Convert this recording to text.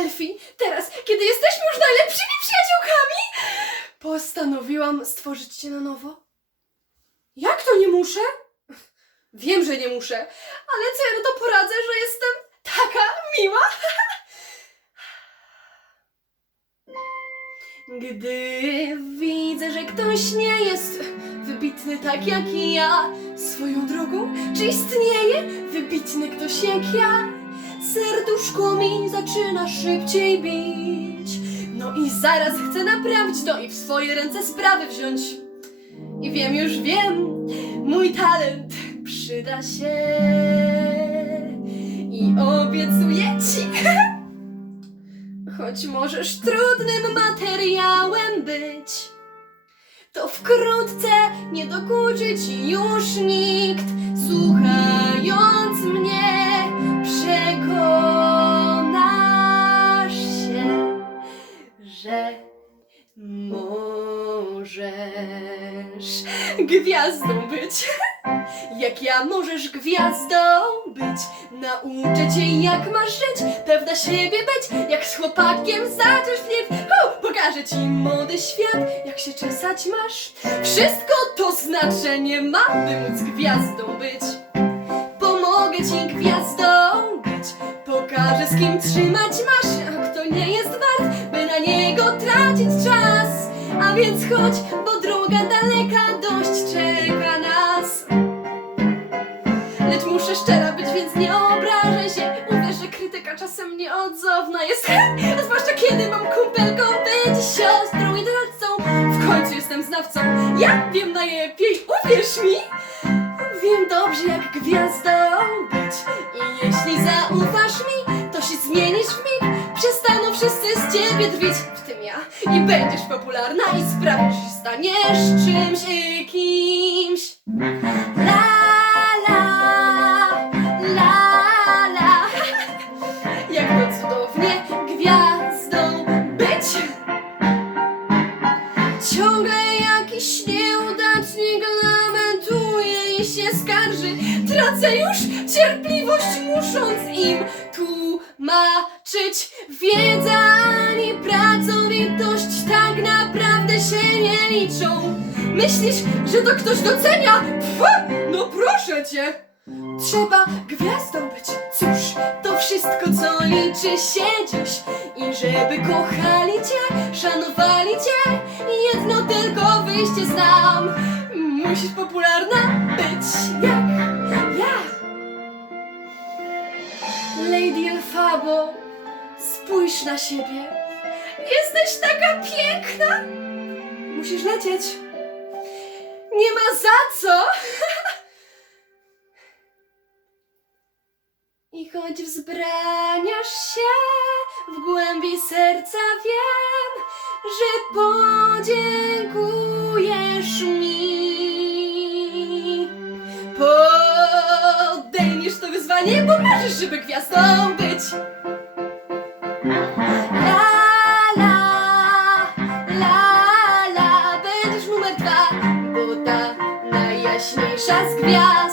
Elfi, teraz, kiedy jesteśmy już najlepszymi przyjaciółkami, postanowiłam stworzyć cię na nowo. Jak to nie muszę? Wiem, że nie muszę, ale co ja na to poradzę, że jestem taka miła? Gdy widzę, że ktoś nie jest wybitny tak jak ja, swoją drogą, czy istnieje wybitny ktoś jak ja? Serduszko mi zaczyna szybciej bić. No i zaraz chcę naprawić to i w swoje ręce sprawy wziąć. I wiem, już wiem, mój talent przyda się. I obiecuję ci, choć możesz trudnym materiałem być, to wkrótce nie dokuczy ci już nikt, słuchając mnie możesz gwiazdą być. Jak ja możesz gwiazdą być? Nauczę cię jak masz żyć Pewna siebie być. Jak z chłopakiem zaczniesz flirt! Pokażę ci młody świat. Jak się czesać masz? Wszystko to znaczenie ma By móc gwiazdą być. Pomogę ci gwiazdą być. Pokażę z kim trzymać masz. A kto nie jest wart By na niego tracić czas A więc chodź Bo droga daleka dość czeka nas. Lecz muszę szczera być, więc nie obrażaj się. Uwierz, że krytyka czasem nieodzowna jest. A zwłaszcza kiedy mam kumpelką być Siostrą i doradcą. W końcu jestem znawcą. Ja wiem najlepiej, uwierz mi. Wiem dobrze jak gwiazdą być. I jeśli zaufasz mi To się zmienisz w mig. Przestaną wszyscy z ciebie drwić I będziesz popularna I sprawisz, że staniesz czymś i kimś. La la, la la. Jak to cudownie gwiazdą być. Ciągle jakiś nieudacznik lamentuje i się skarży. Tracę już cierpliwość musząc im tłumaczyć. Wiedza Myślisz, że to ktoś docenia? Pfu, no proszę cię! Trzeba gwiazdą być, cóż, to wszystko co liczy się dziś. I żeby kochali cię, szanowali cię. Jedno tylko wyjście znam. Musisz popularna być. Jak? Ja Lady Elfabo, spójrz na siebie. Jesteś taka piękna Musisz lecieć Nie ma za co I choć wzbraniasz się w głębi serca wiem, że podziękujesz mi. Podejmiesz to wyzwanie, bo marzysz, żeby gwiazdą być. La la,